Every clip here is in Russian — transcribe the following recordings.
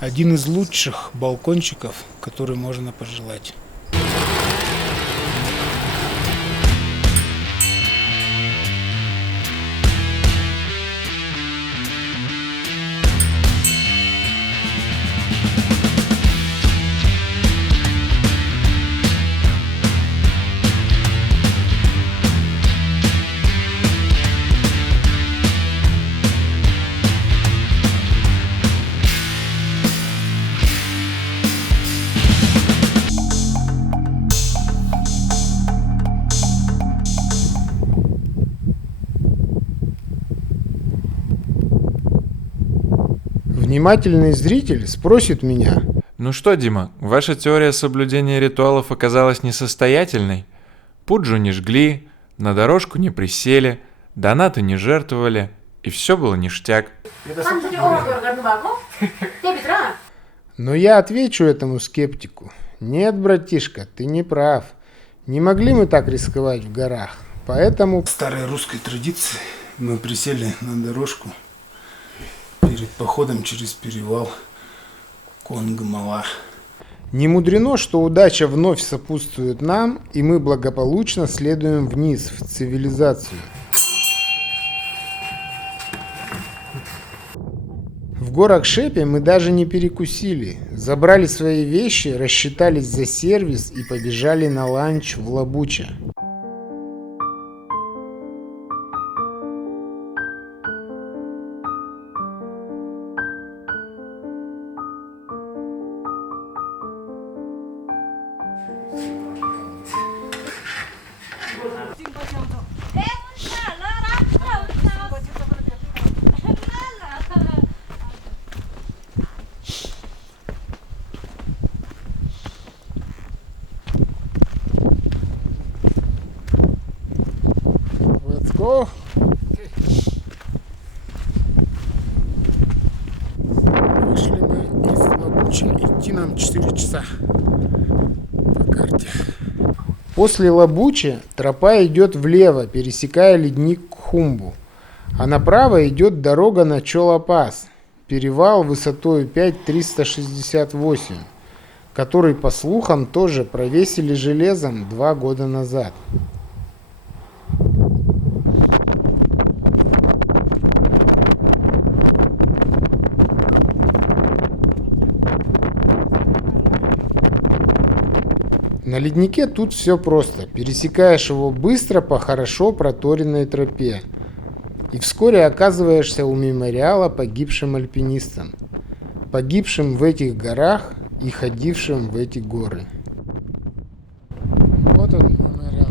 Один из лучших балкончиков, который можно пожелать. Внимательный зритель спросит меня: Ну что, Дима, ваша теория соблюдения ритуалов оказалась несостоятельной? Пуджу не жгли, на дорожку не присели, донаты не жертвовали, и все было ништяк. но я отвечу этому скептику: нет, братишка, ты не прав. Не могли мы так рисковать в горах. Поэтому, по старой русской традиции, мы присели на дорожку перед походом через перевал Конгмала. Не мудрено, что удача вновь сопутствует нам, и мы благополучно следуем вниз, в цивилизацию. В горах Шепе мы даже не перекусили. Забрали свои вещи, рассчитались за сервис и побежали на ланч в Лабуча. Let's go. Вышли мы из Лабучи. Идти нам 4 часа по карте. После Лабучи тропа идет влево, пересекая ледник Кхумбу, а направо идет дорога на Чола-Пас, перевал высотой 5368, который, по слухам, тоже провесили железом 2 года назад. На леднике тут все просто. Пересекаешь его быстро по хорошо проторенной тропе. И вскоре оказываешься у мемориала погибшим альпинистам. Погибшим в этих горах и ходившим в эти горы. Вот он, мемориал.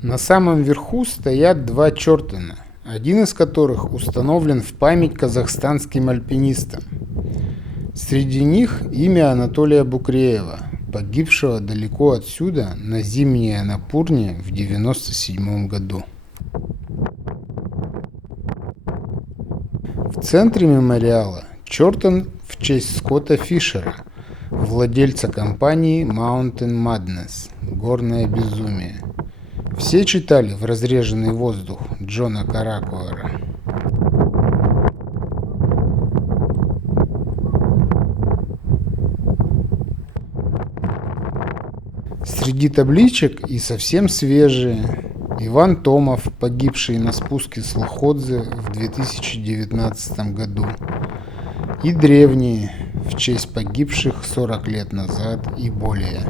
На самом верху стоят 2 чертана, один из которых установлен в память казахстанским альпинистам. Среди них имя Анатолия Букреева, погибшего далеко отсюда на зимней Анапурне в 1997 году. В центре мемориала чертан в честь Скотта Фишера, владельца компании Mountain Madness – горное безумие. Все читали «В разреженный воздух» Джона Каракуэра. Среди табличек и совсем свежие. Иван Томов, погибший на спуске с Лходзы в 2019 году. И древние, в честь погибших 40 лет назад и более.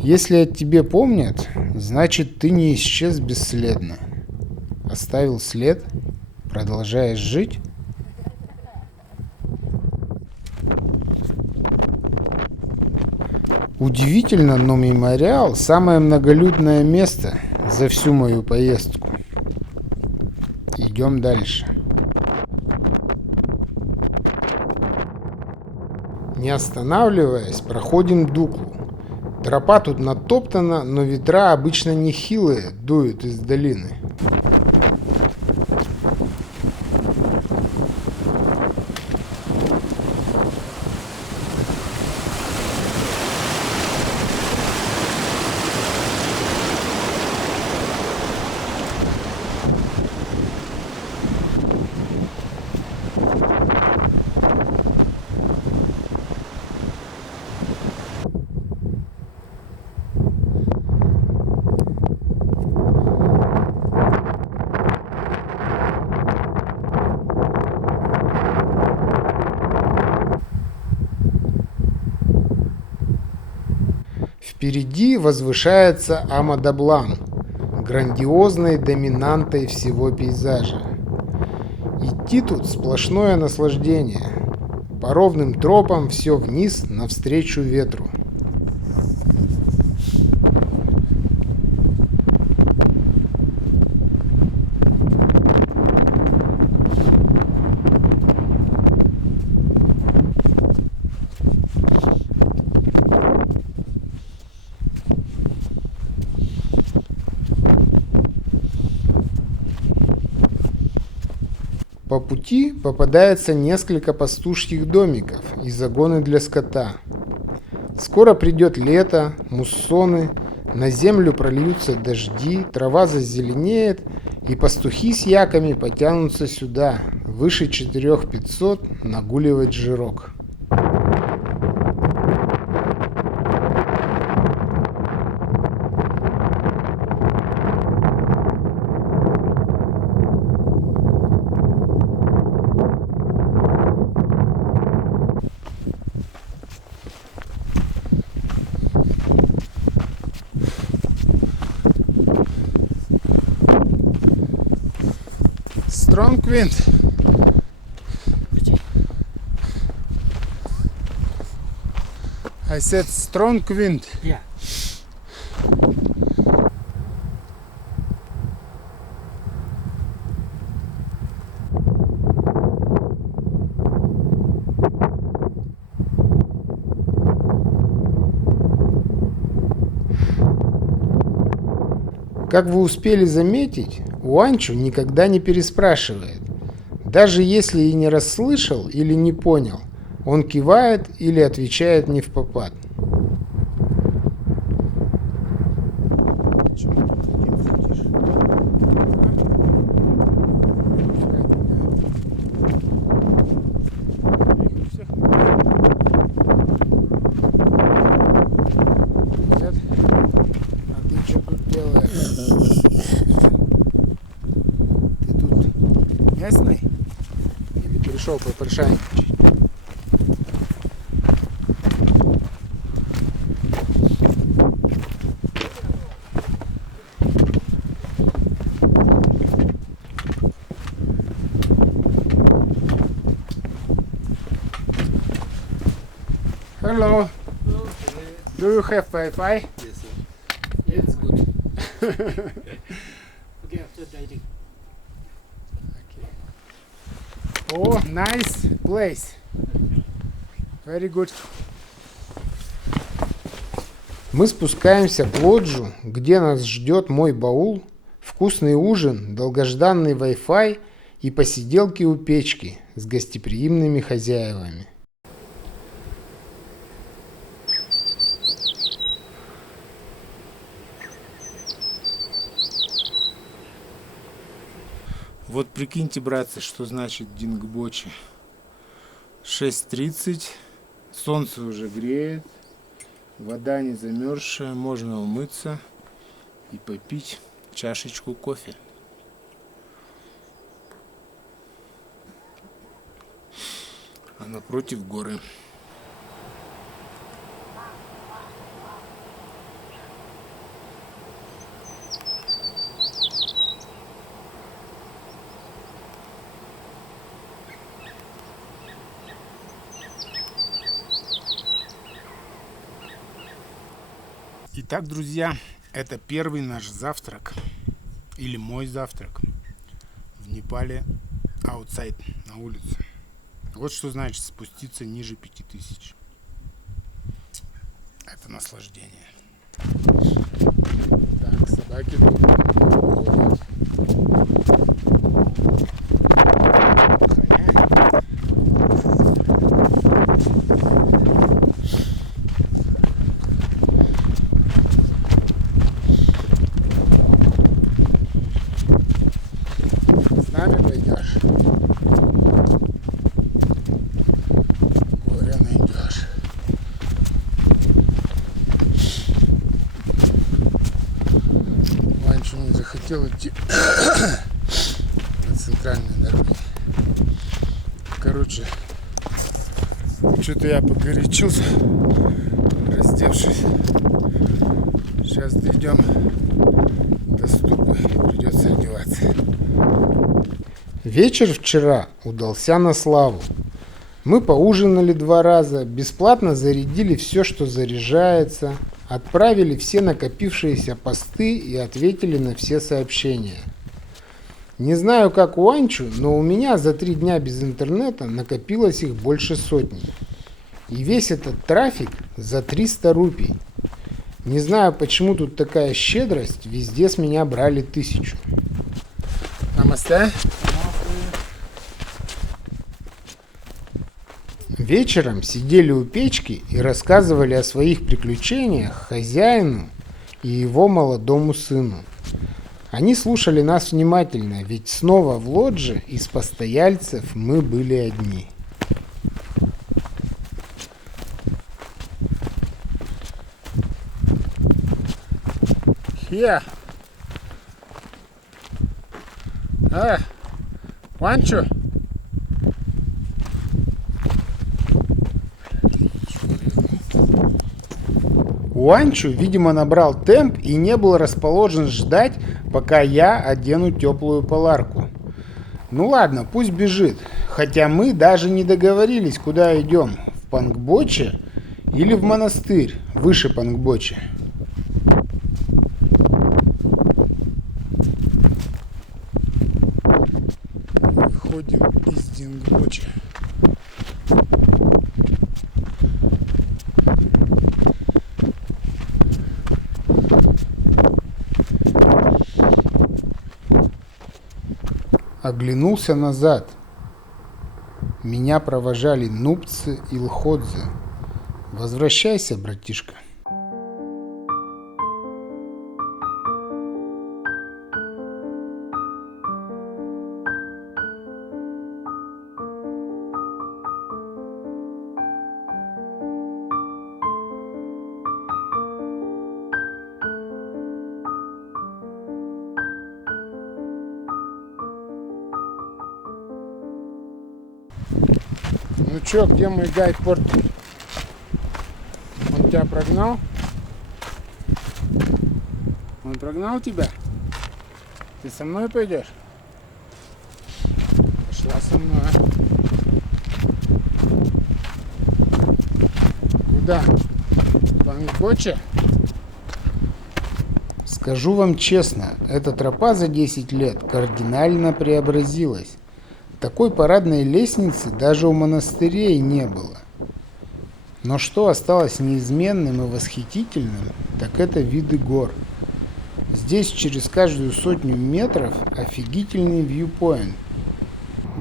Если о тебе помнят, значит ты не исчез бесследно. Оставил след, продолжаешь жить. Удивительно, но мемориал – самое многолюдное место за всю мою поездку. Идем дальше. Не останавливаясь, проходим Дуклу. Тропа тут натоптана, но ветра обычно нехилые дуют из долины. Впереди возвышается Амадаблан, грандиозной доминантой всего пейзажа. Идти тут сплошное наслаждение. По ровным тропам все вниз навстречу ветру. По пути попадается несколько пастушьих домиков и загоны для скота. Скоро придет лето, муссоны, на землю прольются дожди, трава зазеленеет, и пастухи с яками потянутся сюда, выше 4500, нагуливать жирок. Strong wind. I said strong wind. Yeah. Как вы успели заметить, Уанчу никогда не переспрашивает. Даже если и не расслышал или не понял, он кивает или отвечает невпопад. Нет? А ты что тут делаешь? Ты тут местный? Или пришел попрошайничать? Hello. Do you have Wi-Fi? Yes, sir. Yeah, it's good. Okay, after dieting. Oh, nice place. Very good. Мы спускаемся к лоджу, где нас ждет мой баул, вкусный ужин, долгожданный Wi-Fi и посиделки у печки с гостеприимными хозяевами. Вот прикиньте, братцы, что значит Дингбочи. 6:30, солнце уже греет, вода не замерзшая, можно умыться и попить чашечку кофе. А напротив горы. Итак, друзья, это первый наш завтрак, или мой завтрак в Непале, аутсайд, на улице. Вот что значит спуститься ниже 5000. Это наслаждение. Так, собаки тут ходят. С нами пойдешь? Горя найдешь. Ванчу не захотел идти по центральной дороге. Короче, что-то я погорячился, раздевшись. Сейчас дойдем до ступы, придется одеваться. Вечер вчера удался на славу. Мы поужинали 2 раза, бесплатно зарядили все, что заряжается, отправили все накопившиеся посты и ответили на все сообщения. Не знаю, как у Анчу, но у меня за 3 дня без интернета накопилось их больше сотни. И весь этот трафик за 300 рупий. Не знаю, почему тут такая щедрость, везде с меня брали 1000. Намасте. Вечером сидели у печки и рассказывали о своих приключениях хозяину и его молодому сыну. Они слушали нас внимательно, ведь снова в лодже из постояльцев мы были одни. Here. Ванчо. Уанчу, видимо, набрал темп и не был расположен ждать, пока я одену теплую поларку. Ну ладно, пусть бежит. Хотя мы даже не договорились, куда идем. В Пангбоче или в монастырь выше Пангбоче. Выходим из Дингбоча. Оглянулся назад. Меня провожали Нупцы и Лходзе. Возвращайся, братишка. Ну чё, где мой гайд Портер? Он тебя прогнал? Он прогнал тебя? Ты со мной пойдешь? Пошла со мной. Куда? В Пангбоче? Скажу вам честно, эта тропа за 10 лет кардинально преобразилась. Такой парадной лестницы даже у монастырей не было. Но что осталось неизменным и восхитительным, так это виды гор. Здесь через каждую 100 метров офигительный вьюпоинт.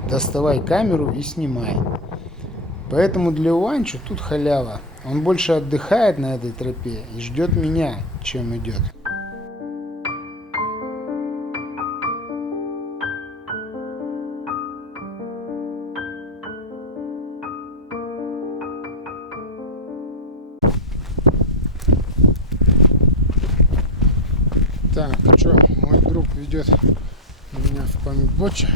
Доставай камеру и снимай. Поэтому для Уанчу тут халява. Он больше отдыхает на этой тропе и ждет меня, чем идет. Так, ну что, мой друг ведет меня в Пангбоче.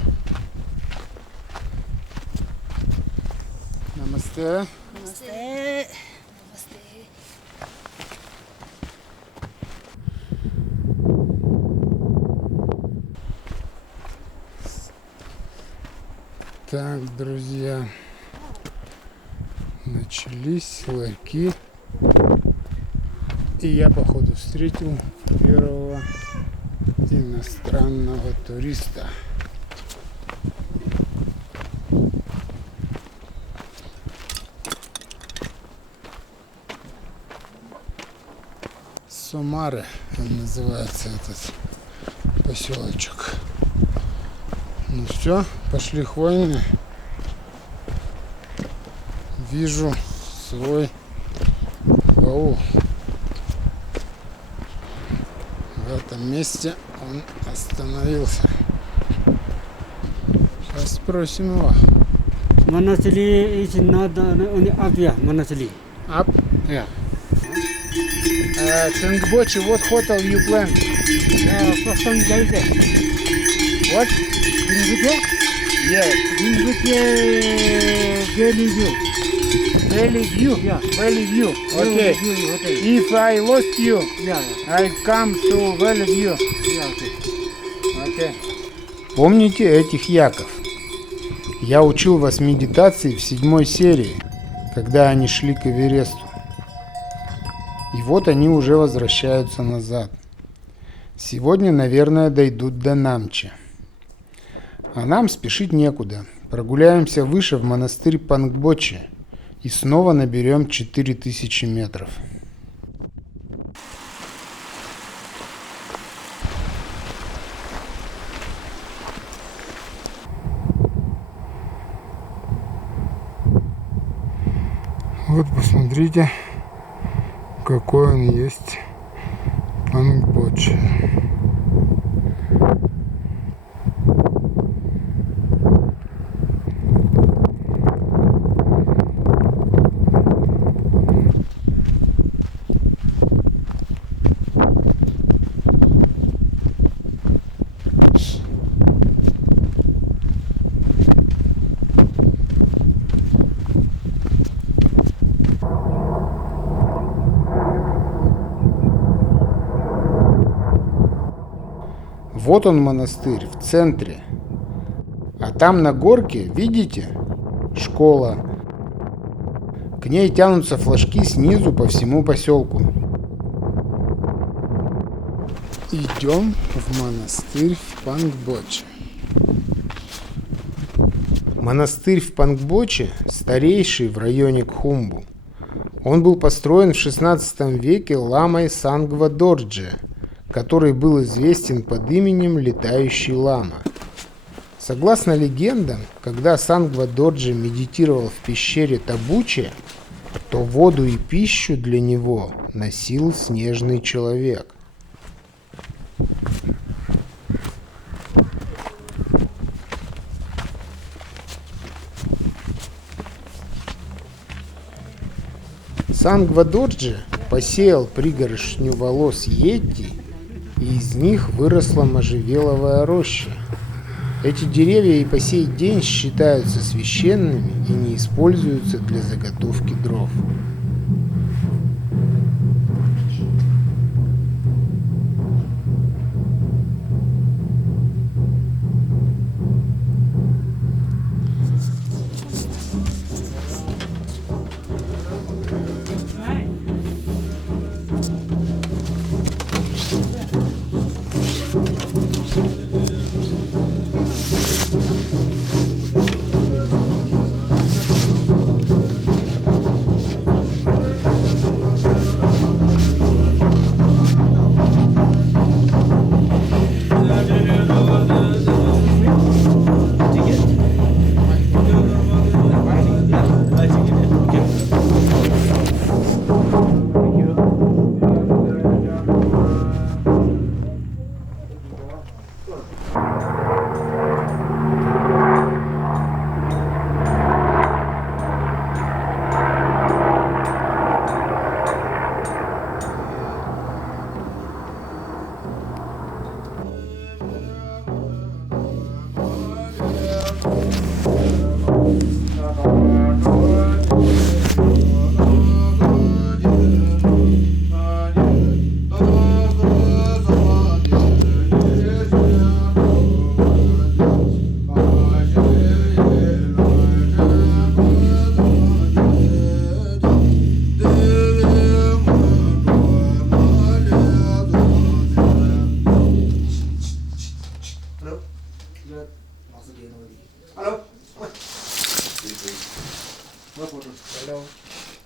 Намасте. Намасте. Так, друзья, начались ларьки. И я, походу, встретил первого иностранного туриста. Сомары называется этот поселочек. Ну все, пошли хвойные. Вижу свой баул. В этом месте он остановился. Сейчас спросим его. Manasili is not only up here, Manasili. Up? Yeah. Тенгбочи, what hotel you plan? First time guys there. What? Dingutia? Yeah. Dingutia Valley View. Valley View? Yeah. Valley View. Okay. Valley View Hotel. If I lost you, Yeah, I come to Valley View. yeah, okay. Okay. Помните этих яков? Я учил вас медитации в 7 серии, когда они шли к Эвересту. И вот они уже возвращаются назад. Сегодня, наверное, дойдут до Намчи. А нам спешить некуда. Прогуляемся выше в монастырь Пангбочи и снова наберем 4000 метров. Вот посмотрите, какой он есть Пангбочи. Вот он монастырь в центре. А там на горке, видите, школа. К ней тянутся флажки снизу по всему поселку. Идем в монастырь в Пангбочи. Монастырь в Пангбочи старейший в районе Кхумбу. Он был построен в 16 веке ламой Сангва Дорджи, который был известен под именем Летающий лама. Согласно легендам, когда Сангва Дорджи медитировал в пещере Табучи, то воду и пищу для него носил снежный человек. Сангва Дорджи посеял пригоршню волос йети, и из них выросла можжевеловая роща. Эти деревья и по сей день считаются священными и не используются для заготовки дров.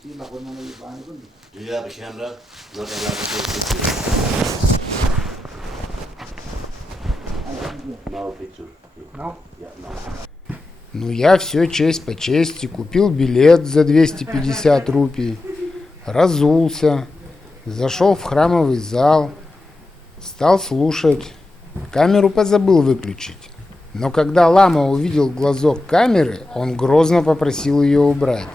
Do you have a camera? Not allowed to take pictures. No picture. No? Yeah, no. Ну я все честь по чести, купил билет за 250 рупий, разулся, зашел в храмовый зал, стал слушать, камеру позабыл выключить. Но когда лама увидел глазок камеры, он грозно попросил ее убрать.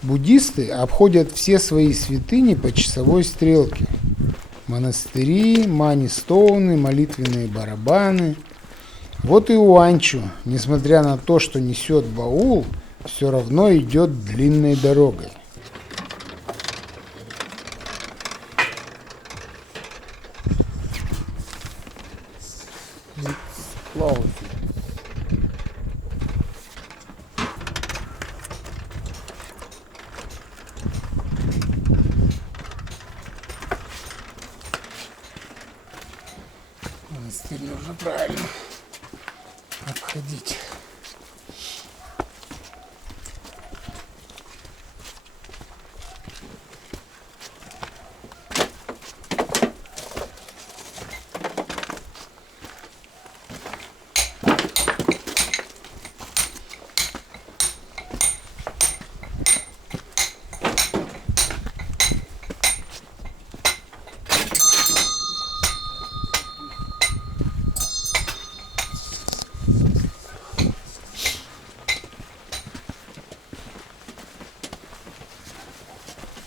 Буддисты обходят все свои святыни по часовой стрелке. Монастыри, мани-стоуны, молитвенные барабаны. Вот и Уанчу, несмотря на то, что несет баул, все равно идет длинной дорогой. Монастырь нужно правильно обходить.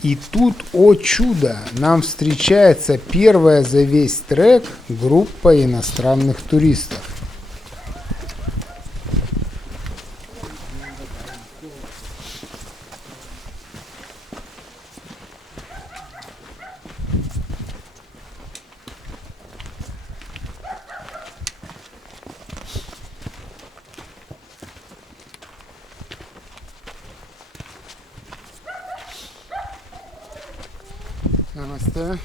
И тут, о чудо, нам встречается первая за весь трек группа иностранных туристов. Намасте.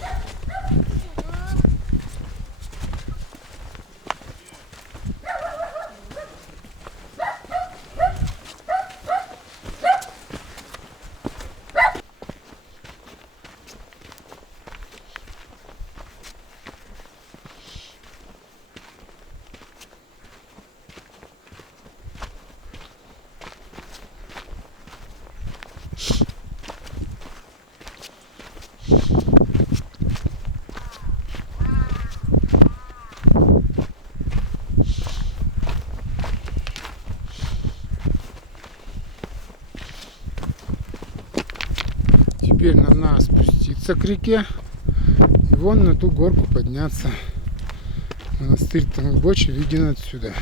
Теперь нам надо спуститься к реке и вон на ту горку подняться. Монастырь Тангбочи виден отсюда.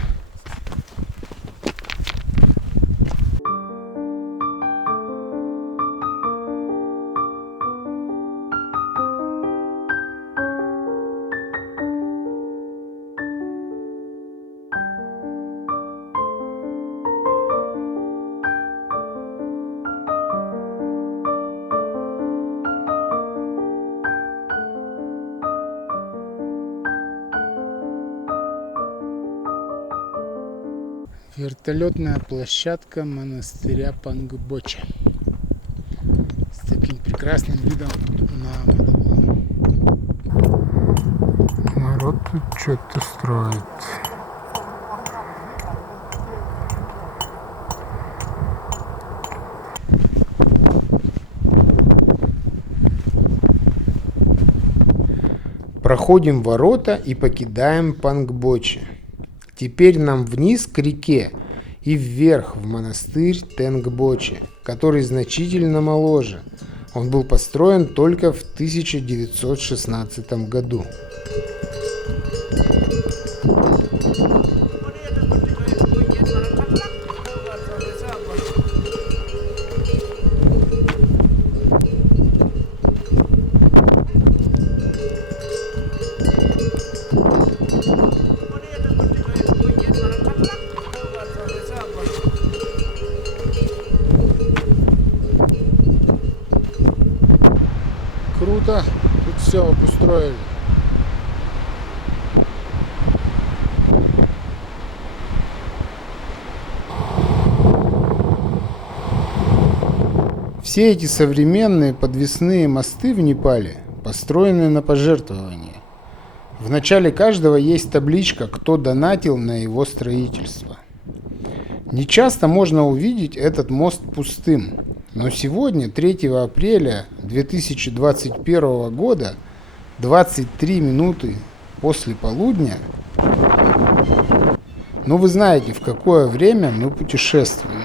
Вертолетная площадка монастыря Пангбоча с таким прекрасным видом на Мадаван. Народ тут что-то строит. Проходим ворота и покидаем Пангбочи. Теперь нам вниз к реке и вверх в монастырь Тенгбочи, который значительно моложе. Он был построен только в 1916 году. Круто, тут все обустроили. Все эти современные подвесные мосты в Непале построены на пожертвования. В начале каждого есть табличка, кто донатил на его строительство. Нечасто можно увидеть этот мост пустым, но сегодня, 3 апреля 2021 года, 23 минуты после полудня, ну вы знаете, в какое время мы путешествуем.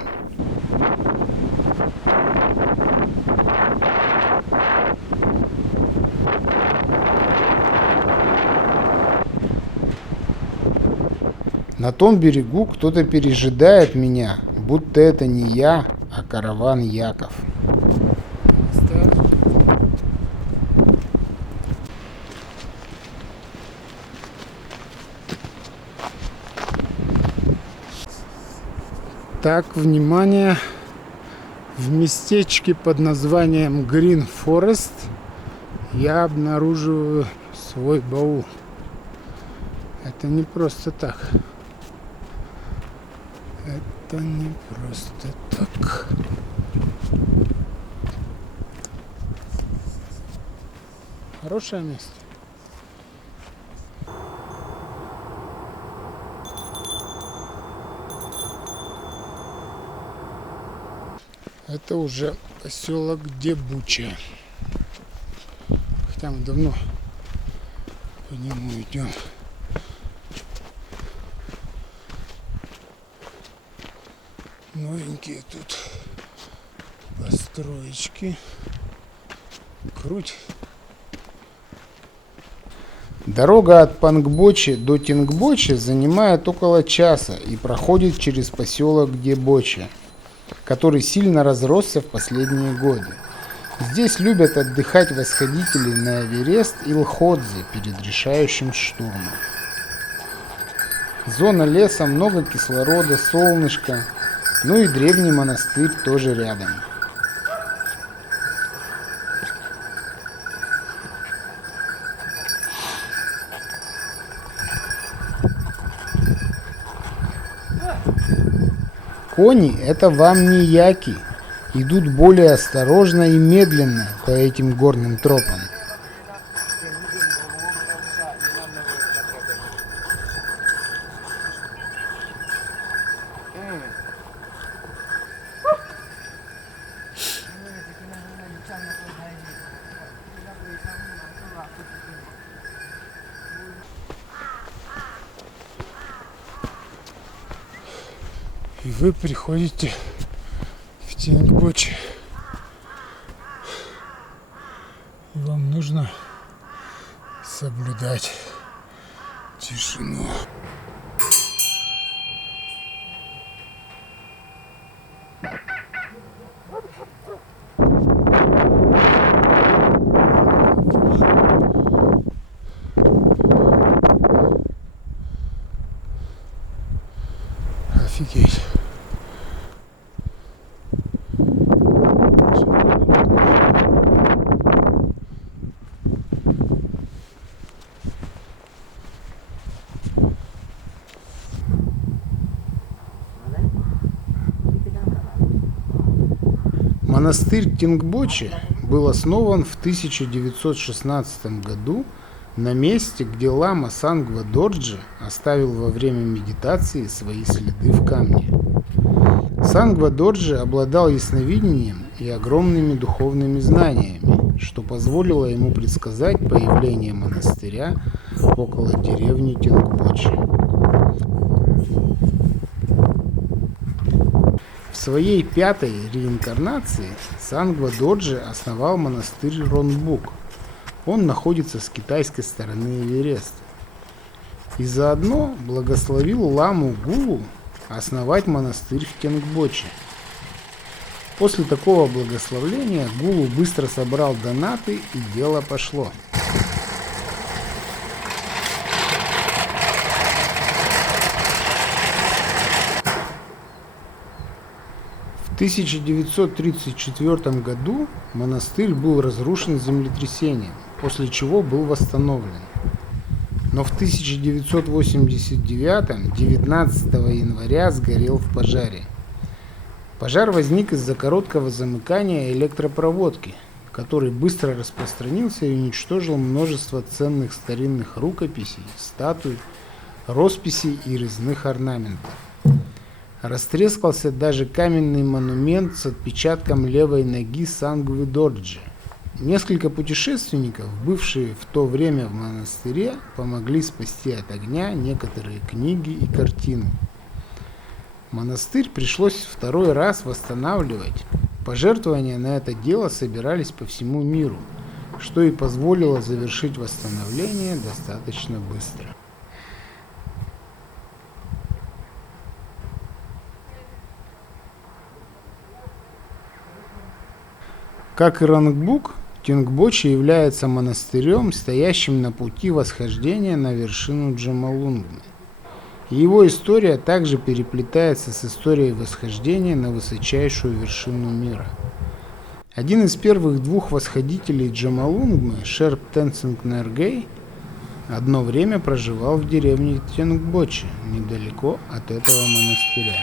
На том берегу кто-то пережидает меня, будто это не я, а караван Яков. Так, внимание, в местечке под названием Green Forest я обнаруживаю свой баул. Это не просто так. Это не просто так. Хорошее место. Это уже поселок Дебуча. Хотя мы давно по нему идем. Новенькие тут построечки. Круть. Дорога от Пангбочи до Тенгбочи занимает около часа и проходит через поселок Дебоча, который сильно разросся в последние годы. Здесь любят отдыхать восходители на Эверест и Лходзе перед решающим штурмом. Зона леса, много кислорода, солнышко, ну и древний монастырь тоже рядом. Кони – это вам не яки, идут более осторожно и медленно по этим горным тропам. И вы приходите в Тенгбочи. И вам нужно соблюдать тишину. Офигеть. Монастырь Тенгбоче был основан в 1916 году на месте, где лама Сангва Дорджи оставил во время медитации свои следы в камне. Сангва Дорджи обладал ясновидением и огромными духовными знаниями, что позволило ему предсказать появление монастыря около деревни Тенгбоче. В своей пятой реинкарнации Сангва Дорджи основал монастырь Ронбук. Он находится с китайской стороны Эвереста. И заодно благословил ламу Гулу основать монастырь в Тенгбоче. После такого благословления Гулу быстро собрал донаты, и дело пошло. В 1934 году монастырь был разрушен землетрясением, после чего был восстановлен. Но в 1989, 19 января, сгорел в пожаре. Пожар возник из-за короткого замыкания электропроводки, который быстро распространился и уничтожил множество ценных старинных рукописей, статуй, росписей и резных орнаментов. Растрескался даже каменный монумент с отпечатком левой ноги Сангвы Дорджи. Несколько путешественников, бывшие в то время в монастыре, помогли спасти от огня некоторые книги и картины. Монастырь пришлось второй раз восстанавливать. Пожертвования на это дело собирались по всему миру, что и позволило завершить восстановление достаточно быстро. Как и Ронбук, Тенгбоче является монастырем, стоящим на пути восхождения на вершину Джомолунгмы. Его история также переплетается с историей восхождения на высочайшую вершину мира. Один из первых двух восходителей Джомолунгмы, Шерп Тенцинг Норгей, одно время проживал в деревне Тенгбоче, недалеко от этого монастыря.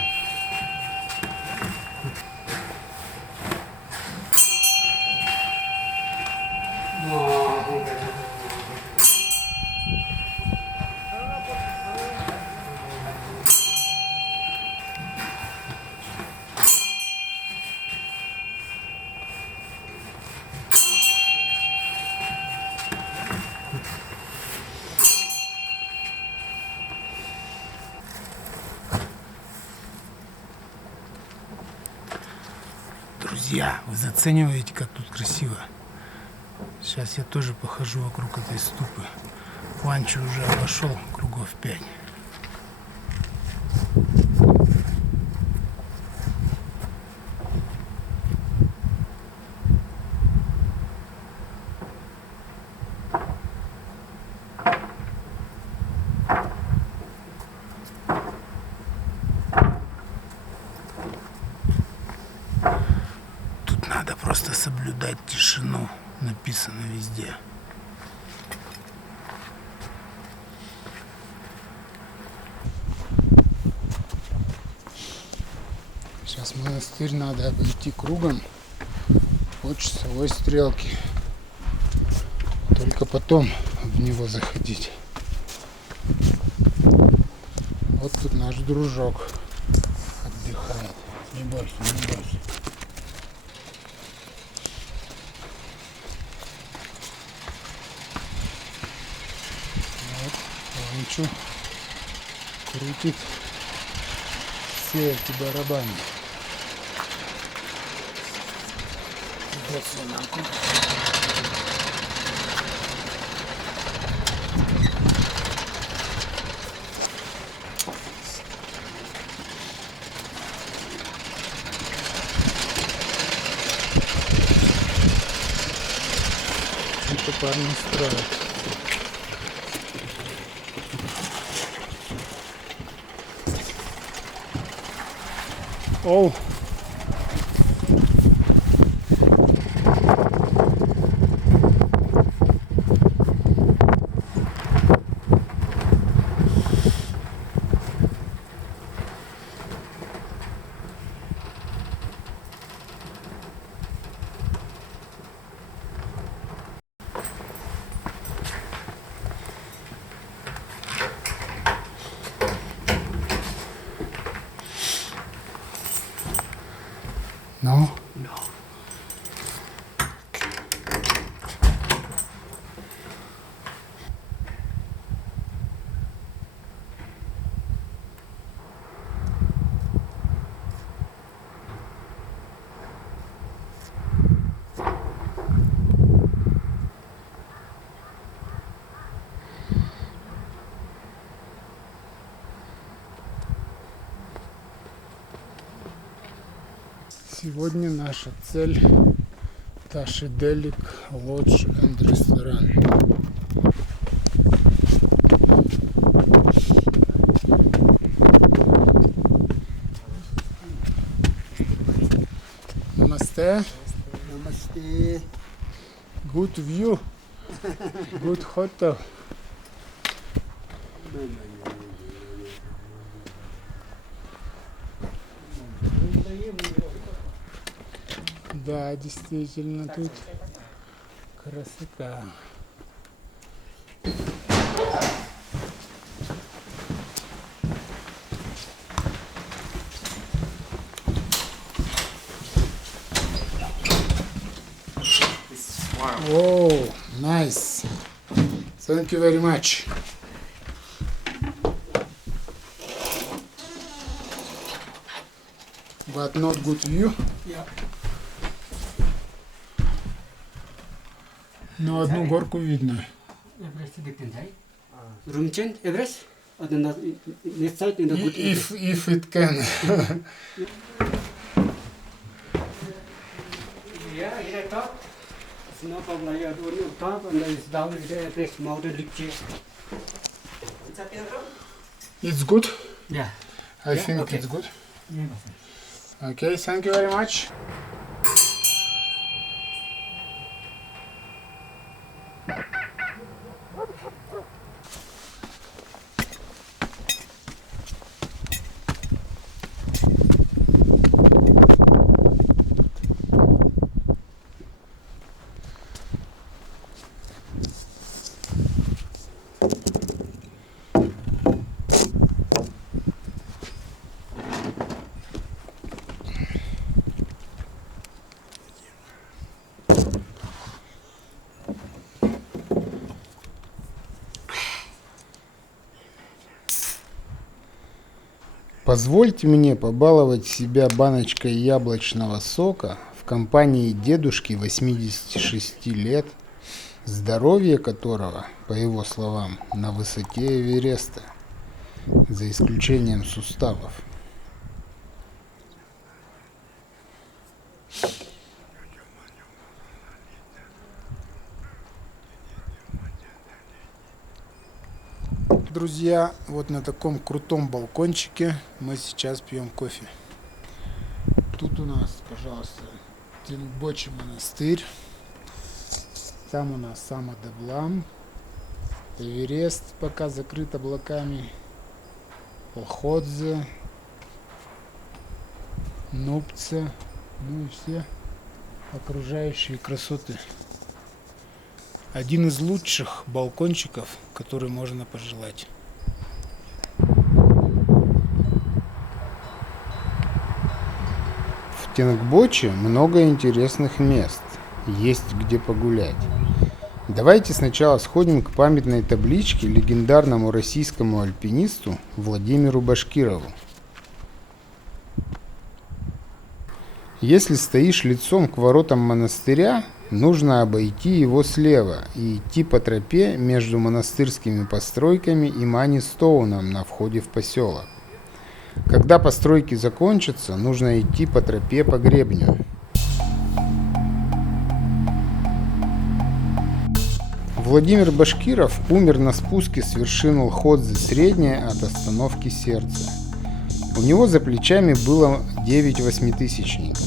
Друзья, вы зацениваете, как тут красиво? Сейчас я тоже похожу вокруг этой ступы. Ванчо уже обошел кругов 5. Надо просто соблюдать тишину, написано везде. Сейчас монастырь надо обойти кругом по часовой стрелке. Только потом в него заходить. Вот тут наш дружок отдыхает. Не бойся, не бойся. Ванчо крутит все эти барабаны. Придется нам крутить. Это парни строят. Оу. Сегодня наша цель Ташиделик Лодж энд ресторан. Namaste. Namaste. Good view. Good hotel. Да, действительно, тут красота. Oh, nice. Thank you very much. But not good view. Yeah. Но одну горку видно. Everest देखते हैं room change Everest or the next side in the good If it can. yeah here at top it's no problem yeah only on top and then it's down there Everest mountain Lipche It's good. yeah I Yeah, think okay. it's good. yeah. Okay, thank you very much. Позвольте мне побаловать себя баночкой яблочного сока в компании дедушки 86 лет, здоровье которого, по его словам, на высоте Эвереста, за исключением суставов. Друзья, вот на таком крутом балкончике мы сейчас пьем кофе. Тут у нас, пожалуйста, Тенгбочи монастырь. Там у нас Самодаблам. Эверест пока закрыт облаками. Лходзе. Нупце. Ну и все окружающие красоты. Один из лучших балкончиков, который можно пожелать. В Тенгбочи много интересных мест. Есть где погулять. Давайте сначала сходим к памятной табличке легендарному российскому альпинисту Владимиру Башкирову. Если стоишь лицом к воротам монастыря, нужно обойти его слева и идти по тропе между монастырскими постройками и Мани-Стоуном на входе в поселок. Когда постройки закончатся, нужно идти по тропе по гребню. Владимир Башкиров умер на спуске с вершины Лходзе средняя от остановки сердца. У него за плечами было 9 восьмитысячников.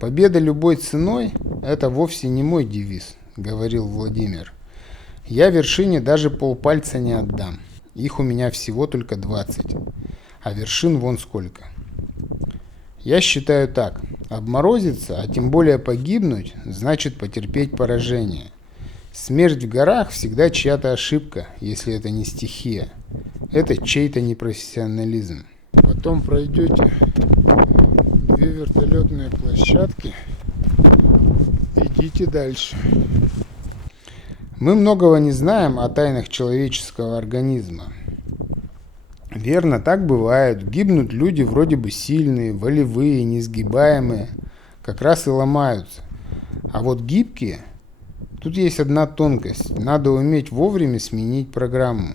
«Победа любой ценой – это вовсе не мой девиз», – говорил Владимир. «Я вершине даже полпальца не отдам. Их у меня всего только 20. А вершин вон сколько. Я считаю так. Обморозиться, а тем более погибнуть, значит потерпеть поражение. Смерть в горах всегда чья-то ошибка, если это не стихия. Это чей-то непрофессионализм. Потом пройдете 2 вертолетные площадки, идите дальше. Мы многого не знаем о тайнах человеческого организма. Верно, так бывает. Гибнут люди вроде бы сильные, волевые, несгибаемые, как раз и ломаются. А вот гибкие, тут есть одна тонкость. Надо уметь вовремя сменить программу.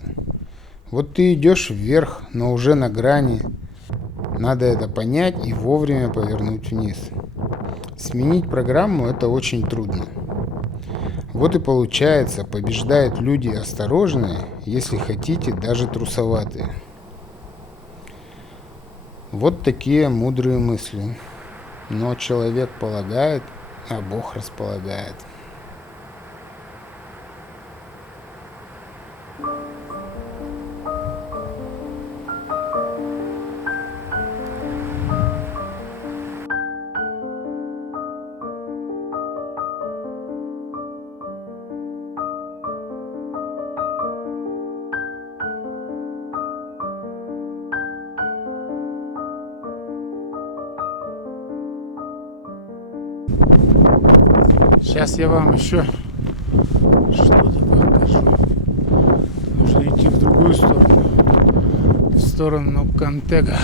Вот ты идешь вверх, но уже на грани. Надо это понять и вовремя повернуть вниз. Сменить программу это очень трудно. Вот и получается, побеждают люди осторожные, если хотите, даже трусоватые. Вот такие мудрые мысли. Но человек полагает, а Бог располагает. Сейчас я вам еще что-то покажу. Нужно идти в другую сторону. В сторону Кантега.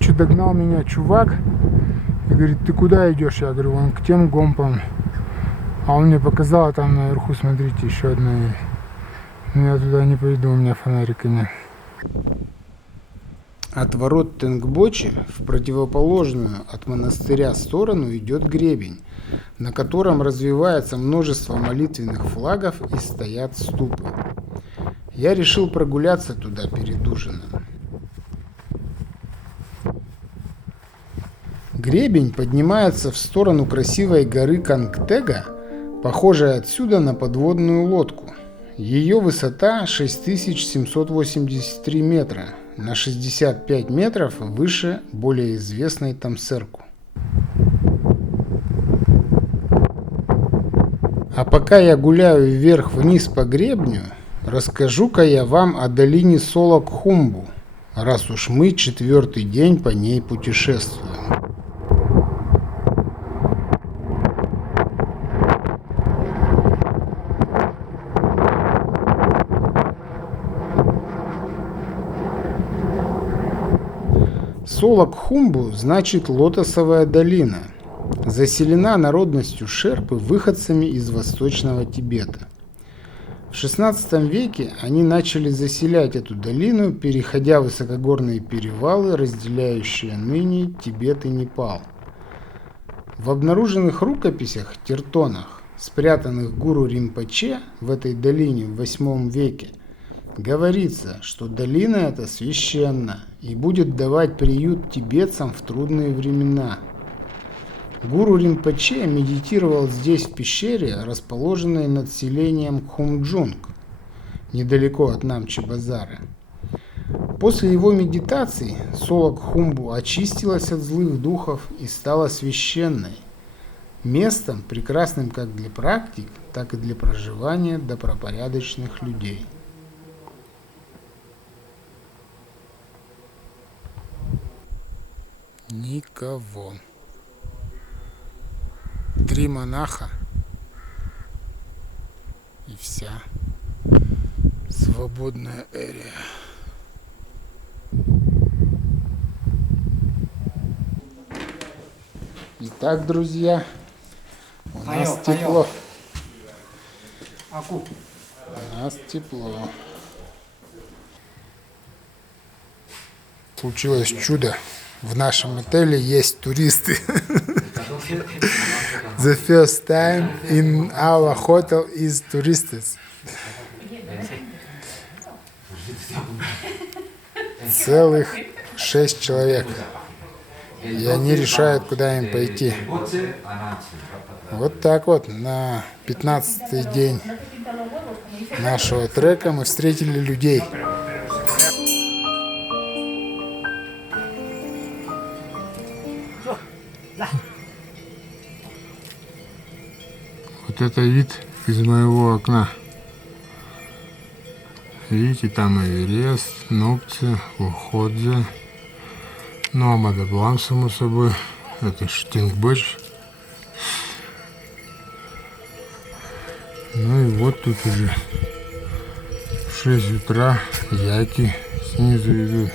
Че догнал меня чувак и говорит, ты куда идешь? Я говорю, вон к тем гомпам. А он мне показал, там наверху, смотрите, еще одна есть. Но я туда не пойду, у меня фонарика нет. От ворот Тенгбочи в противоположную от монастыря сторону идет гребень, на котором развивается множество молитвенных флагов и стоят ступы. Я решил прогуляться туда перед ужином. Гребень поднимается в сторону красивой горы Кангтега, похожей отсюда на подводную лодку. Ее высота 6783 метра. На 65 метров выше более известной Тамсерку. А пока я гуляю вверх-вниз по гребню, расскажу-ка я вам о долине Солок-Хумбу, раз уж мы 4-й день по ней путешествуем. Солок-Хумбу значит «лотосовая долина». Заселена народностью шерпы, выходцами из Восточного Тибета. В XVI веке они начали заселять эту долину, переходя высокогорные перевалы, разделяющие ныне Тибет и Непал. В обнаруженных рукописях, тертонах, спрятанных гуру Римпоче в этой долине в VIII веке, говорится, что долина эта священна и будет давать приют тибетцам в трудные времена. Гуру Римпоче медитировал здесь в пещере, расположенной над селением Хумджунг, недалеко от Намче-Базара. После его медитаций Солок-Хумбу очистилась от злых духов и стала священной, местом, прекрасным как для практик, так и для проживания добропорядочных людей. Никого. 3 монаха и вся свободная эрия. Итак, друзья, у нас тепло. У нас тепло. Случилось чудо. В нашем отеле есть туристы. The first time in our hotel is tourists. Целых 6 человек. И они решают, куда им пойти. Вот так вот, на 15-й день нашего трека мы встретили людей. Вот это вид из моего окна. Видите, там Эверест, Нопце, Лхотзе, ну а Мадоблам, само собой, это Штингбоч. Ну и вот тут уже в 6 утра яки снизу идут.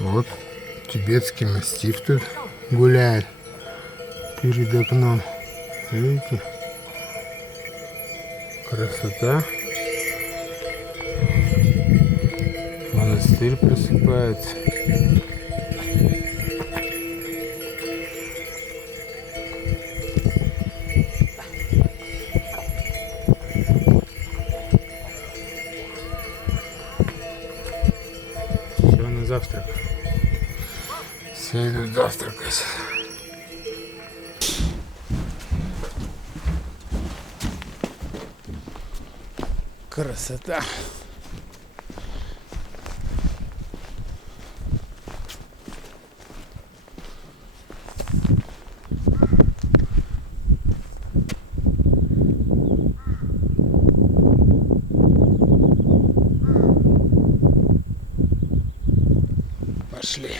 Вот тибетский мастиф тут гуляет перед окном. Видите? Красота. монастырь просыпается. Все, на завтрак. Все идут завтракать. Красота. Пошли.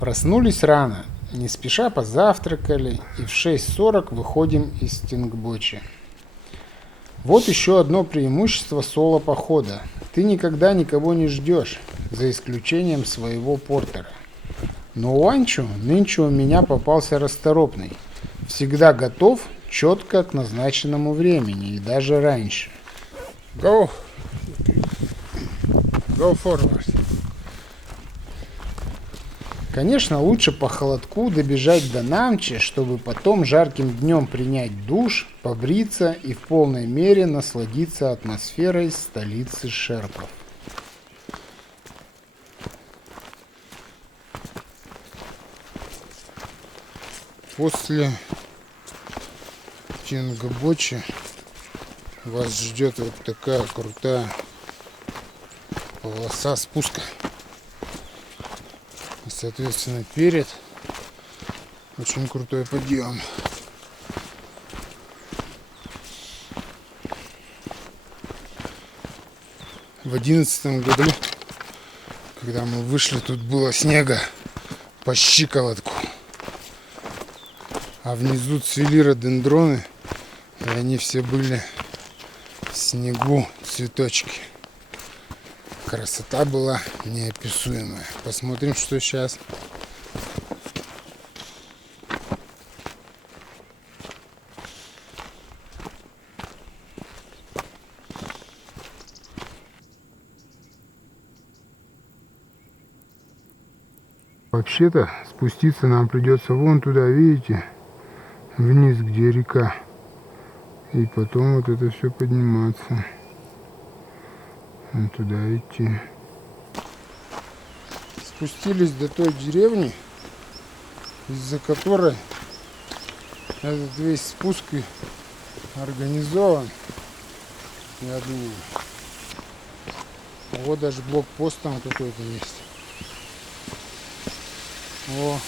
Проснулись рано, не спеша позавтракали и в 6:40 выходим из Тингбочи. Вот еще одно преимущество соло-похода. Ты никогда никого не ждешь, за исключением своего портера. Но у Анчо нынче у меня попался расторопный. Всегда готов четко к назначенному времени и даже раньше. Go forward. Конечно, лучше по холодку добежать до Намчи, чтобы потом жарким днем принять душ, побриться и в полной мере насладиться атмосферой столицы шерпов. После Тингбочи вас ждет вот такая крутая полоса спуска. И, соответственно, перед очень крутой подъем. В 2011 году, когда мы вышли, тут было снега по щиколотку. А внизу цвели рододендроны, и они все были в снегу, цветочки. Красота была неописуемая. Посмотрим, что сейчас. Вообще-то спуститься нам придется вон туда, видите, вниз, где река. И потом вот это все подниматься. Туда идти. Спустились до той деревни, из-за которой этот весь спуск и организован. Я думаю. Вот даже блокпост там какой-то есть. О,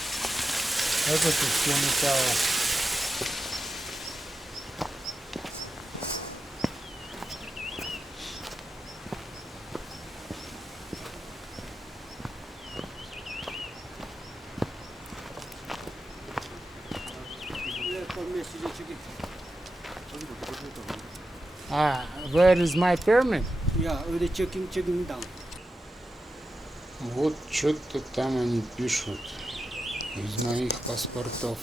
это тут все металло. Where is my permit? Yeah, we're checking down. Вот что-то там они пишут из моих паспортов.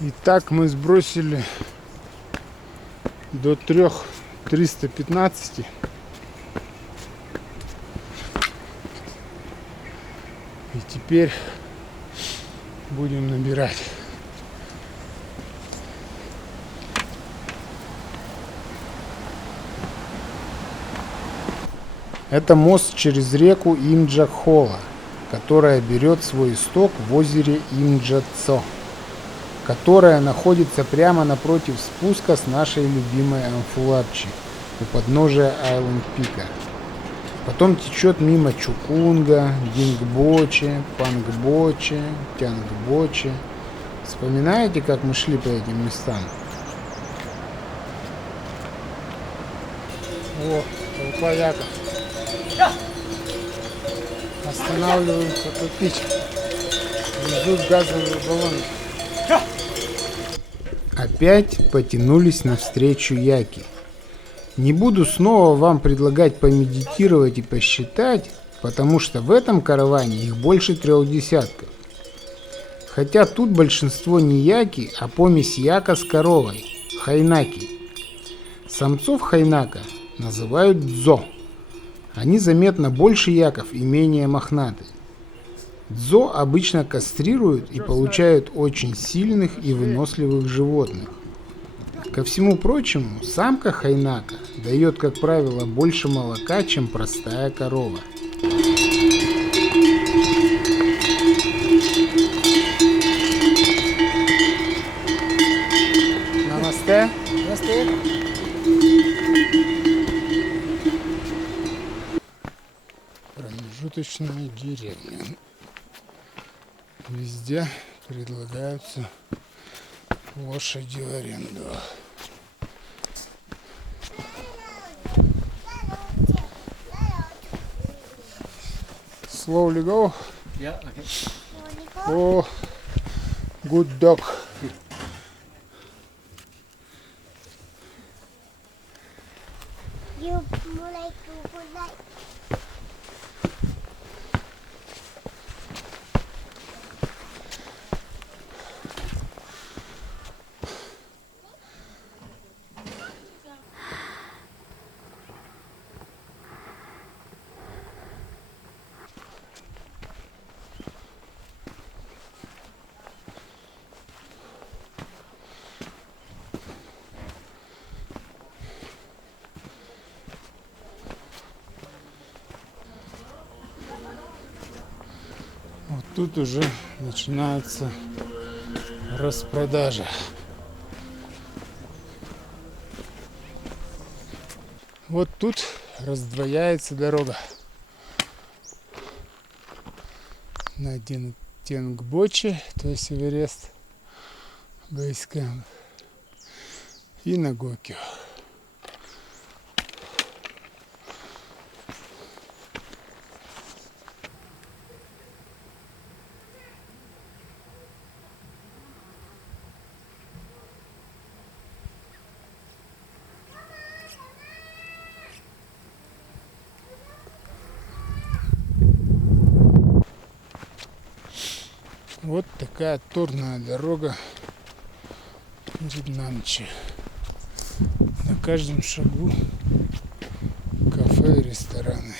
Итак, мы сбросили до 3,315. И теперь будем набирать. Это мост через реку Имджа-Хола, которая берет свой исток в озере Имджа-Цо, которая находится прямо напротив спуска с нашей любимой Амфулапчи у подножия Айленд-Пика. Потом течет мимо Чукунга, Дингбочи, Пангбочи, Тянгбочи. Вспоминаете, как мы шли по этим местам? О, толпа яков. Останавливаемся попить. Везут газовые баллоны. опять потянулись навстречу яки. Не буду снова вам предлагать помедитировать и посчитать, потому что в этом караване их больше 3 десятков. Хотя тут большинство не яки, а помесь яка с коровой – хайнаки. Самцов хайнака называют дзо. Они заметно больше яков и менее мохнаты. Дзо обычно кастрируют и получают очень сильных и выносливых животных. Ко всему прочему, самка хайнака дает, как правило, больше молока, чем простая корова. Намасте. Намасте. Промежуточная деревня. Везде предлагаются лошади в аренду. Slowly go. Yeah, okay. Oh, good dog. You mulai mulai. Вот тут уже начинается распродажа. Вот тут раздвояется дорога на Тенгбочи, то есть Эверест, Бейскэмп, и на Гокио. Вот такая торная дорога перед Намчи. На каждом шагу кафе и рестораны.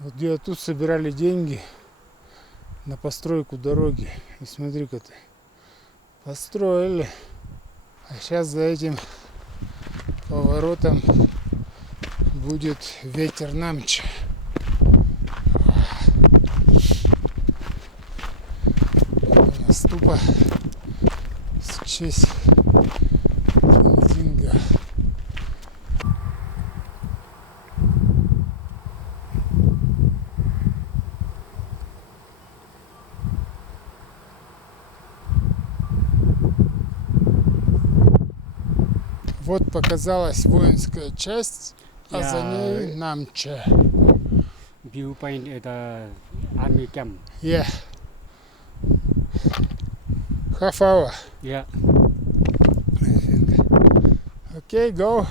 Вот где тут собирали деньги на постройку дороги. И смотри-ка ты, построили. А сейчас за этим поворотом будет ветер Намчи. Ступа в честь Тензинга. Вот показалась воинская часть, а за ней Намче. Viewpoint это army camp. Yeah. Half hour, Yeah. I think. Okay, go.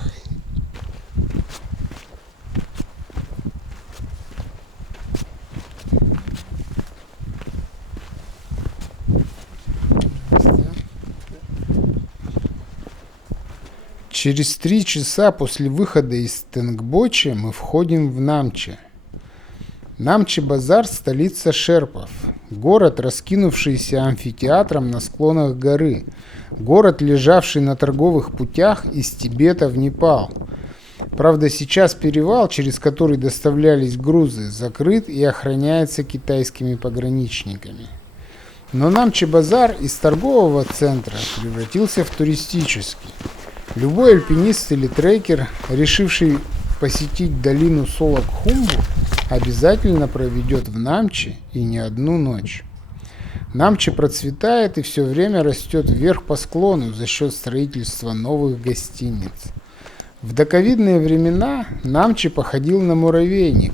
Через 3 часа после выхода из Тенгбочи мы входим в Намче. Намче-базар – столица шерпов. Город, раскинувшийся амфитеатром на склонах горы. Город, лежавший на торговых путях из Тибета в Непал. Правда, сейчас перевал, через который доставлялись грузы, закрыт и охраняется китайскими пограничниками. Но Намче-базар из торгового центра превратился в туристический. Любой альпинист или трекер, решивший посетить долину Солок-Хумбу, обязательно проведет в Намче и не одну ночь. Намчи процветает и все время растет вверх по склону за счет строительства новых гостиниц. В доковидные времена Намчи походил на муравейник,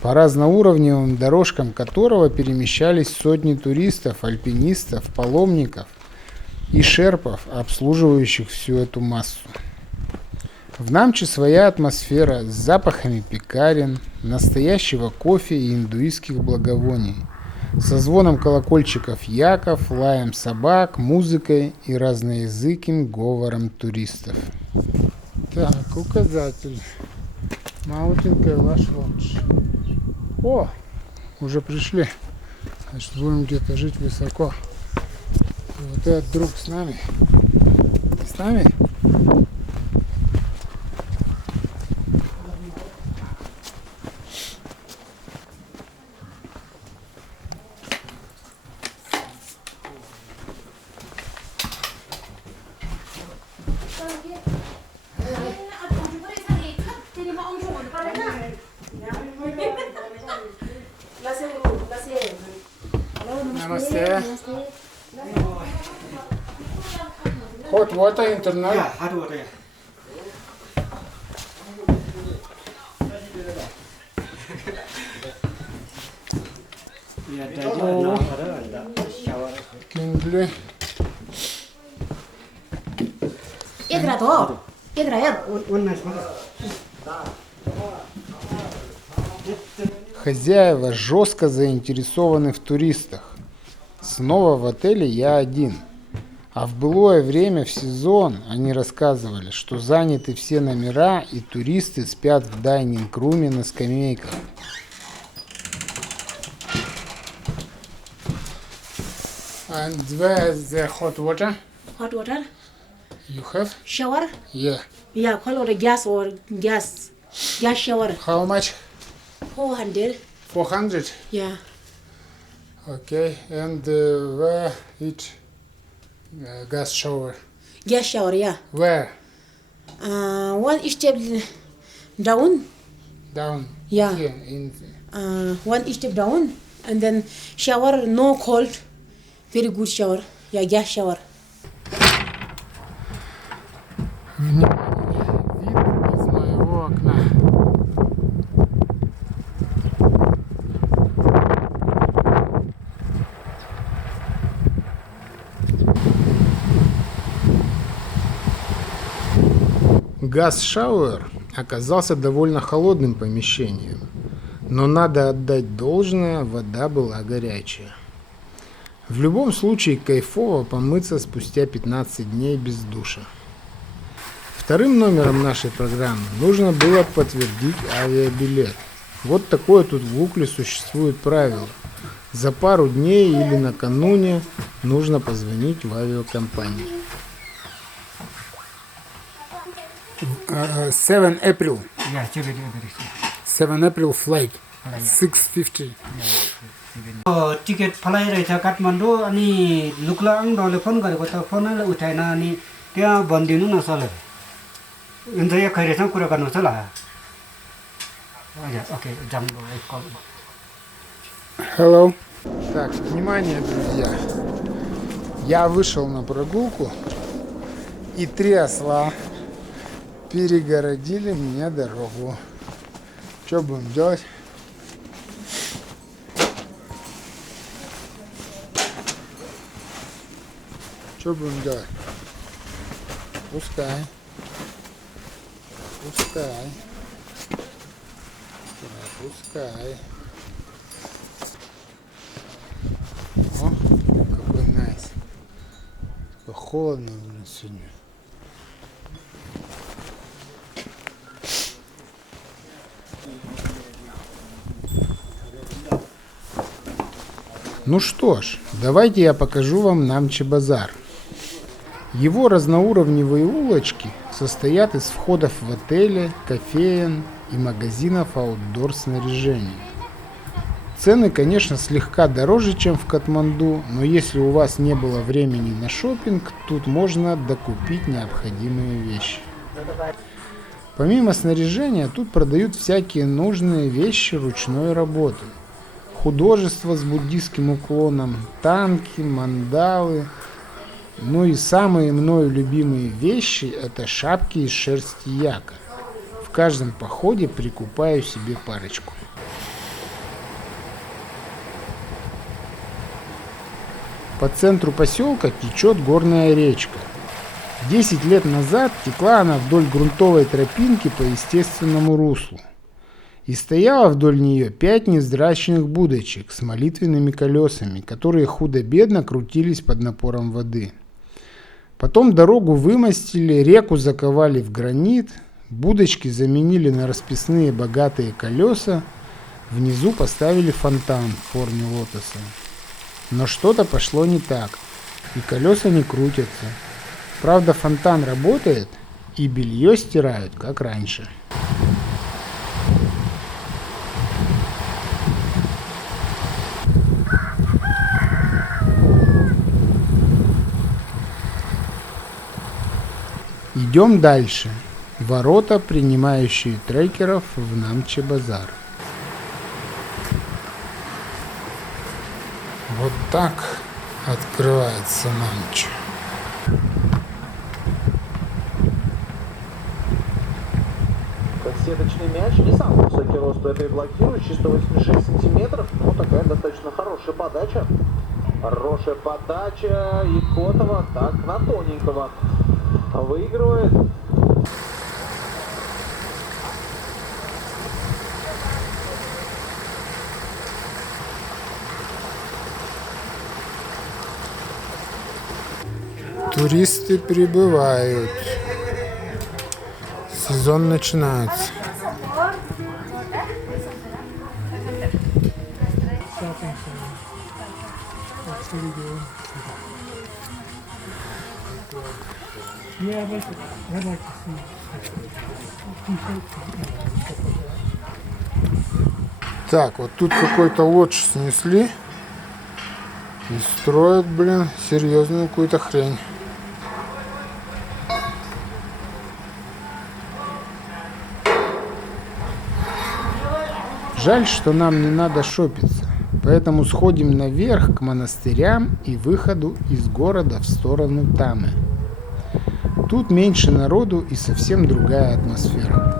по разноуровневым дорожкам которого перемещались сотни туристов, альпинистов, паломников и шерпов, обслуживающих всю эту массу. В Намчи своя атмосфера с запахами пекарен, настоящего кофе и индуистских благовоний, со звоном колокольчиков яков, лаем собак, музыкой и разноязыким говором туристов. Так, указатель. Mountain Kailash Lodge. О, уже пришли. Значит, будем где-то жить высоко. Вот этот друг с нами. Ты с нами? Namaste. Hot water internal. Yeah, hot water. Yeah, shower. Kindly. 얘들아 더 얘들아 야 One nice water. Хозяева жестко заинтересованы в туристах. Снова в отеле я один. А в былое время, в сезон, они рассказывали, что заняты все номера и туристы спят в дайнинг-руме на скамейках. And where is the hot water hot water you have? shower Yeah. yeah call it gas or gas shower How much? 400 400. yeah Okay. And where it gas shower? gas shower yeah Where? one step down Down. Yeah. Here in. one step down and then shower no cold very good shower yeah gas shower Вид из моего окна. Газ-шауэр оказался довольно холодным помещением, но надо отдать должное, вода была горячая. В любом случае кайфово помыться спустя 15 дней без душа. Вторым номером нашей программы нужно было подтвердить авиабилет. Вот такое тут в Укле существует правило. За пару дней или накануне нужно позвонить в авиакомпанию. 7 April. Yeah, check it. 7 April flight. 6:50. Ticket fly रहेछ काठमाडौँ अनि लुक्लाङ डले फोन गरेको त फोनैले उठाएन अनि त्यहाँ भनिदिनु न सर हुन्छ यहाँ खैरेसँग कुरा गर्नुहोस् ल हजुर ओके जाम्बो कल Hello. Так, внимание, друзья. Я вышел на прогулку, и 3 осла перегородили мне дорогу. Что будем делать? Что будем делать? Пускай. Пускай. О, какой найс. Такой холодно, блин, сегодня. Ну что ж, давайте я покажу вам Намчи базар. Его разноуровневые улочки состоят из входов в отели, кофеен и магазинов аутдор снаряжения. Цены, конечно, слегка дороже, чем в Катманду, но если у вас не было времени на шопинг, тут можно докупить необходимые вещи. Помимо снаряжения, тут продают всякие нужные вещи ручной работы. художество с буддийским уклоном, танки, мандалы. Ну и самые мною любимые вещи – это шапки из шерсти яка. В каждом походе прикупаю себе парочку. По центру поселка течет горная речка. 10 лет назад текла она вдоль грунтовой тропинки по естественному руслу. И стояло вдоль нее 5 невзрачных будочек с молитвенными колесами, которые худо-бедно крутились под напором воды. Потом дорогу вымостили, реку заковали в гранит, будочки заменили на расписные богатые колеса, внизу поставили фонтан в форме лотоса. Но что-то пошло не так, и колеса не крутятся. Правда, фонтан работает, и белье стирают, как раньше. Идем дальше. Ворота, принимающие трекеров в Намче-базар. Вот так открывается Намче. Сеточный мяч, не самый высокий рост, это и блокирующий, 186 сантиметров. Ну, такая достаточно хорошая подача. Хорошая подача, и Котова так на тоненького выигрывает. Туристы прибывают. Сезон начинается. Так, вот тут какой-то лодж снесли и строят, блин, серьезную какую-то хрень. Жаль, что нам не надо шопиться, поэтому сходим наверх к монастырям и выходу из города в сторону Тамы. Тут меньше народу и совсем другая атмосфера.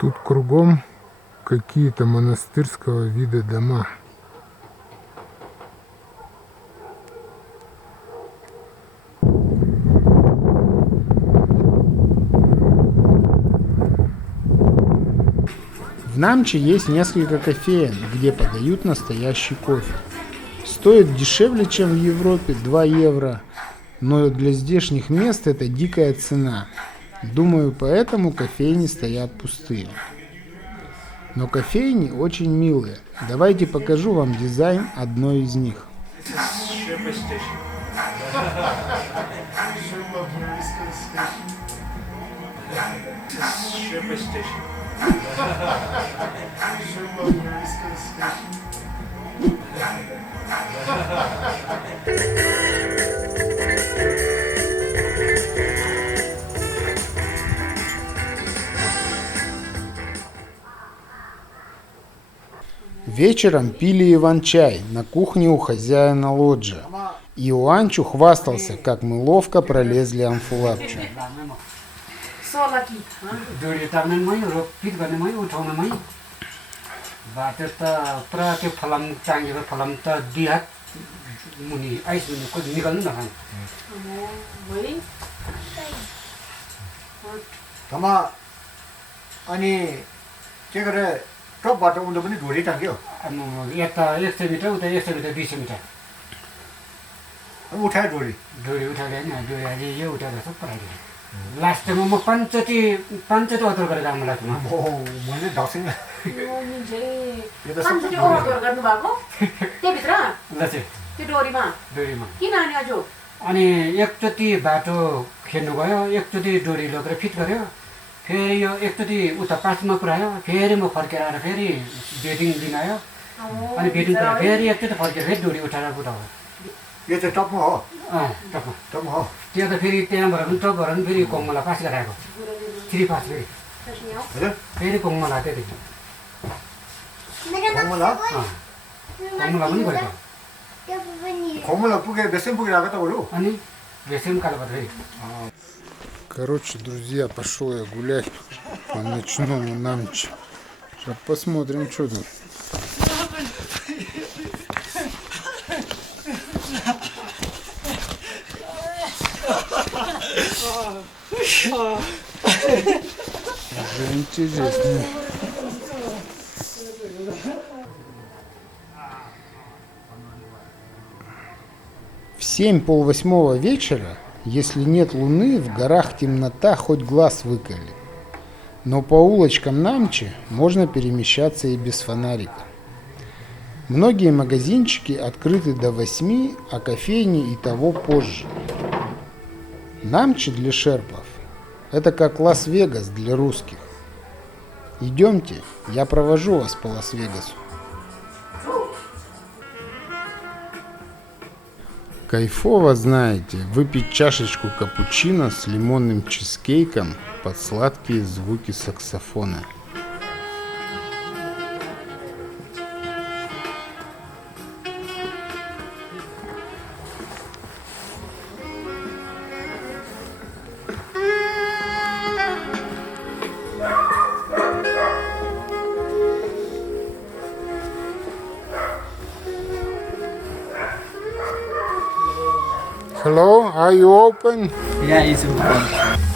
Тут кругом какие-то монастырского вида дома. В Намче есть несколько кофеен, где подают настоящий кофе. Стоит дешевле, чем в Европе, 2 евро, но для здешних мест это дикая цена. Думаю, поэтому кофейни стоят пустые. Но кофейни очень милые. Давайте покажу вам дизайн одной из них. Вечером пили иван-чай на кухне у хозяина лоджа. И Уанчу хвастался, как мы ловко пролезли Амфулапчу. मुनि आइस को निकाल्नु न खानु वही धमा अनि के गरे टपबाट उनले पनि ढोडी टाक्यो यता 100 मिटर उता 100 मिटर 200 मिटर अनि उठायो ढोडी डोरी उठाएर होइन डोरी अहिले यो उठाएर सब पराइदियो लास्ट टाइममा म पाँचचोटि अदर गरेर आउनु लाग्थ्यो ओ मैले ढक्सिङ यो त पाँचचोटि ओभर गर्नु भएको त्यो भित्र ल चाहिँ त्यो डोरीमा डोरीमा किन अनि आज अनि एकचोटि बाटो खेल्नु गयो एकचोटि डोरी लगेर फिट गर्यो फेरि यो एकचोटि उता 5 मा पुऱ्यायो फेरि म फर्केर आएर फेरि बेडिङ दिन आयो अनि बेडिङ पुऱ्यायो फेरि एकचोटि फर्केर फेरि डोरी उठाएर बुझायो यो चाहिँ टपमा हो टपमा टपमा हो त्यहाँ त फेरि त्यहाँबाट पनि टपबाट पनि फेरि कोङमला पास गराएको 3 पास फेरि हजुर फेरि कोङमला त्यहाँदेखि खोमला कोङमला पनि गरेको खोमला पुगे बेसम पुगिरहेको त बरु अनि बेसम कालो फेरि Короче, друзья, пошел я гулять по ночному Намчи. Сейчас посмотрим, что тут. Это интересно. В 7:30 вечера, если нет луны, в горах темнота, хоть глаз выколи. Но по улочкам Намчи можно перемещаться и без фонарика. Многие магазинчики открыты до 8, а кофейни и того позже. Намчи для шерпов – это как Лас-Вегас для русских. Идемте, я провожу вас по Лас-Вегасу. Кайфово, знаете, выпить чашечку капучино с лимонным чизкейком под сладкие звуки саксофона. Hello, are you open? Yeah, it's open.